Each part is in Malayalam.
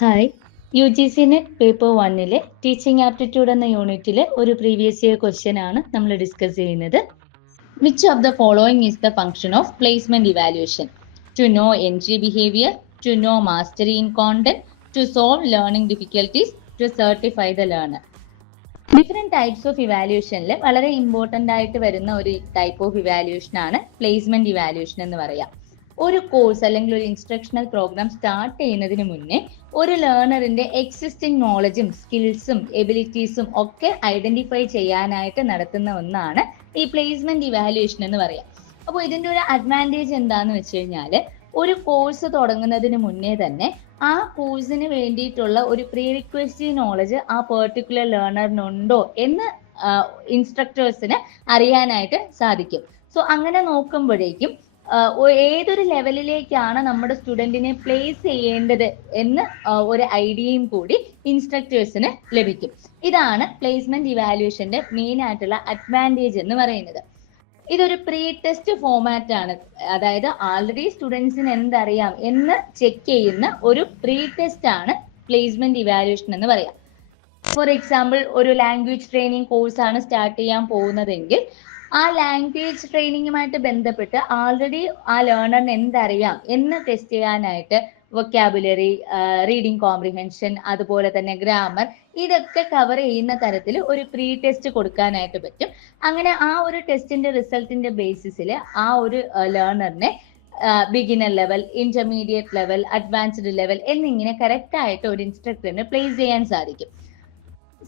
Hi, UGC net paper 1 teaching aptitude എന്ന യൂണിറ്റിലെ ഒരു പ്രീവിയസ് ഇയർ ക്വസ്റ്റ്യൻ ആണ് നമ്മൾ ഡിസ്കസ് ചെയ്യുന്നത്. Which of the following is the function of placement evaluation? To no entry behaviour, to know mastery in content, to solve learning difficulties, to certify the learner. Different types of ഇവാലുവേഷനിൽ വളരെ ഇമ്പോർട്ടൻ്റ് ആയിട്ട് വരുന്ന ഒരു ടൈപ്പ് ഓഫ് ഇവാലുവേഷൻ ആണ് പ്ലേസ്മെന്റ് ഇവാലുവേഷൻ എന്ന് പറയാം. ഒരു കോഴ്സ് അല്ലെങ്കിൽ ഒരു ഇൻസ്ട്രക്ഷണൽ പ്രോഗ്രാം സ്റ്റാർട്ട് ചെയ്യുന്നതിന് മുന്നേ ഒരു ലേണറിന്റെ എക്സിസ്റ്റിംഗ് നോളജും സ്കിൽസും എബിലിറ്റീസും ഒക്കെ ഐഡന്റിഫൈ ചെയ്യാനായിട്ട് നടത്തുന്ന ഒന്നാണ് ഈ പ്ലേസ്മെന്റ് ഇവാലുവേഷൻ എന്ന് പറയാം. അപ്പോൾ ഇതിന്റെ ഒരു അഡ്വാൻറ്റേജ് എന്താന്ന് വെച്ച് കഴിഞ്ഞാൽ, ഒരു കോഴ്സ് തുടങ്ങുന്നതിന് മുന്നേ തന്നെ ആ കോഴ്സിന് വേണ്ടിയിട്ടുള്ള ഒരു പ്രീ റിക്വസ്റ്റ് നോളജ് ആ പെർട്ടിക്കുലർ ലേണറിനുണ്ടോ എന്ന് ഇൻസ്ട്രക്ടേഴ്സിന് അറിയാനായിട്ട് സാധിക്കും. സോ അങ്ങനെ നോക്കുമ്പോഴേക്കും ഏതൊരു ലെവലിലേക്കാണ് നമ്മുടെ സ്റ്റുഡൻറ്റിനെ പ്ലേസ് ചെയ്യേണ്ടത് എന്ന് ഒരു ഐഡിയയും കൂടി ഇൻസ്ട്രക്ടേഴ്സിന് ലഭിക്കും. ഇതാണ് പ്ലേസ്മെന്റ് ഇവാലുവേഷന്റെ മെയിൻ ആയിട്ടുള്ള അഡ്വാൻറ്റേജ് എന്ന് പറയുന്നത്. ഇതൊരു പ്രീ ടെസ്റ്റ് ഫോമാറ്റ് ആണ്. അതായത് ആൾറെഡി സ്റ്റുഡൻസിന് എന്തറിയാം എന്ന് ചെക്ക് ചെയ്യുന്ന ഒരു പ്രീ ടെസ്റ്റ് ആണ് പ്ലേസ്മെന്റ് ഇവാലുവേഷൻ എന്ന് പറയാം. ഫോർ എക്സാമ്പിൾ, ഒരു ലാംഗ്വേജ് ട്രെയിനിങ് കോഴ്സ് ആണ് സ്റ്റാർട്ട് ചെയ്യാൻ പോകുന്നതെങ്കിൽ ആ ലാംഗ്വേജ് ട്രെയിനിങ്ങുമായിട്ട് ബന്ധപ്പെട്ട് ആൾറെഡി ആ ലേണറിന് എന്തറിയാം എന്ന് ടെസ്റ്റ് ചെയ്യാനായിട്ട് വൊക്കാബുലറി, റീഡിംഗ് കോംപ്രിഹെൻഷൻ, അതുപോലെ തന്നെ ഗ്രാമർ, ഇതൊക്കെ കവർ ചെയ്യുന്ന തരത്തിൽ ഒരു പ്രീ ടെസ്റ്റ് കൊടുക്കാനായിട്ട് പറ്റും. അങ്ങനെ ആ ഒരു ടെസ്റ്റിന്റെ റിസൾട്ടിന്റെ ബേസിസിൽ ആ ഒരു ലേണറിനെ beginner level, intermediate level, advanced level എന്നിങ്ങനെ കറക്റ്റ് ആയിട്ട് ഒരു ഇൻസ്ട്രക്ടറിന് പ്ലേസ് ചെയ്യാൻ സാധിക്കും.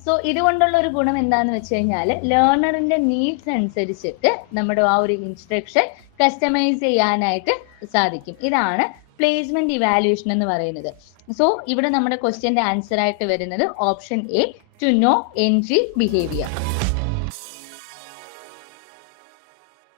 സോ ഇതുകൊണ്ടുള്ള ഒരു ഗുണം എന്താന്ന് വെച്ച് കഴിഞ്ഞാൽ, ലേണറിന്റെ നീഡ്സ് അനുസരിച്ചിട്ട് നമ്മുടെ ആ ഒരു ഇൻസ്ട്രക്ഷൻ കസ്റ്റമൈസ് ചെയ്യാനായിട്ട് സാധിക്കും. ഇതാണ് പ്ലേസ്മെന്റ് ഇവാലുവേഷൻ എന്ന് പറയുന്നത്. സോ ഇവിടെ നമ്മുടെ ക്വസ്റ്റ്യന്റെ ആൻസർ ആയിട്ട് വരുന്നത് option A, to no entry behaviour.